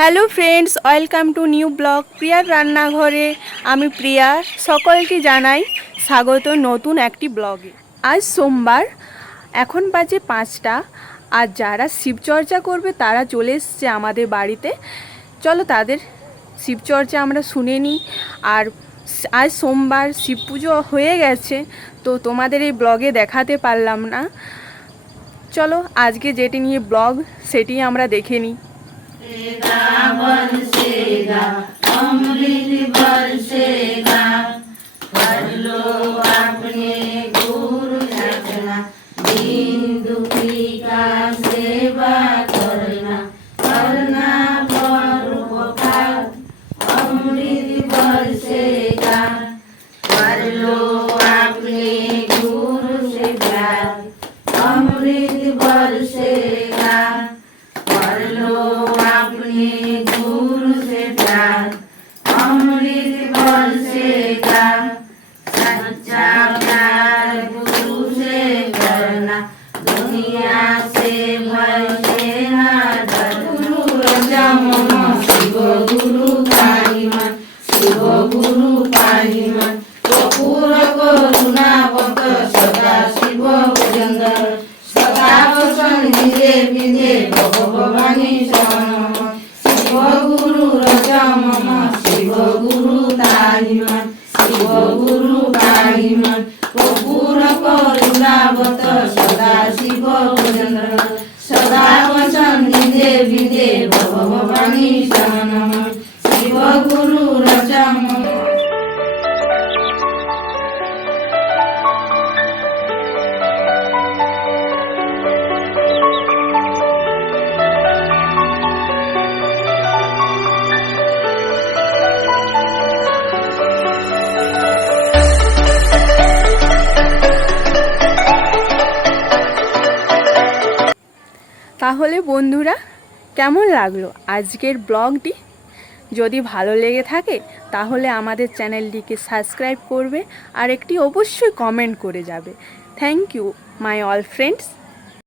Hello friends, welcome to new blog প্রিয়ার রান্নাঘরে। আমি প্রিয়া, সকলকে জানাই স্বাগত নতুন একটি ব্লগে। আজ সোমবার, এখন বাজে 5টা। আর যারা শিবচর্চা করবে তারা চলে এসছে আমাদের বাড়িতে। চলো তাদের শিবচর্চা আমরা শুনে নিই। আর আজ সোমবার, শিব পুজো হয়ে গেছে, তো তোমাদের এই ব্লগে দেখাতে পারলাম না। চলো আজকে যেটি নিয়ে ব্লগ সেটি আমরা দেখে নিই। बरसेगा अमृत बरसेगा, कर लो अपने गुरु रचना, दीन दुखी का सेवा करना, करना परोपकार। अमृत बरसेगा, कर लो अपने गुरु से प्यार। अमृत बरसेगा, कर लो अपने गुरु से प्यार। अमृत बरसेगा, सच्चा प्यार गुरु से करना, दुनिया से भय देना डर। गुरु रजा मम शिव गुरु पाहि मन, शिव गुरु पाहि मन। कपूर करुणा बत सदा शिव भुजंदर, सदा वसन विदे विदे भगवानी शरण। शिव गुरु रजा मम शिव गुरु ताहि मन, शिव गुरु पाहि मन। कपूर करुणा बत सदा शिव भुजंदर, सदा वसन विदे विदे भगवानी शरण। शिव गुरु रजा मम। তাহলে বন্ধুরা, কেমন লাগলো আজকের ব্লগটি? যদি ভালো লেগে থাকে তাহলে আমাদের চ্যানেলটিকে সাবস্ক্রাইব করবে আর একটি অবশ্যই কমেন্ট করে যাবে। Thank you my all friends.